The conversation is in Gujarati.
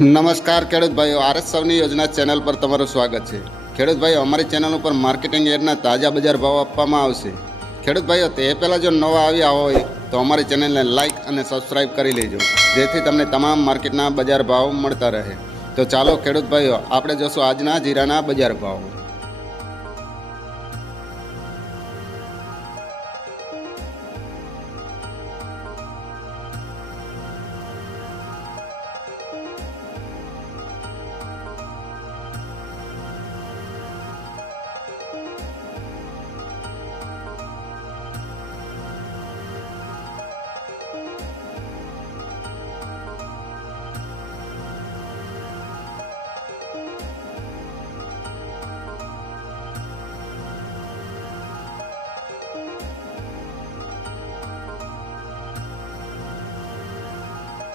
નમસ્કાર ખેડૂત ભાઈઓ, આરએસ સૌની યોજના ચેનલ પર તમારું સ્વાગત છે। ખેડૂત ભાઈઓ, અમારી ચેનલ ઉપર માર્કેટિંગ યાર્ડના તાજા બજાર ભાવ આપવામાં આવશે। ખેડૂત ભાઈઓ, તે પહેલાં જો નવા આવ્યા હોય તો અમારી ચેનલને લાઇક અને સબસ્ક્રાઇબ કરી લેજો, જેથી તમને તમામ માર્કેટના બજાર ભાવ મળતા રહે। તો ચાલો ખેડૂત ભાઈઓ, આપણે જોશું આજના જીરાના બજાર ભાવ।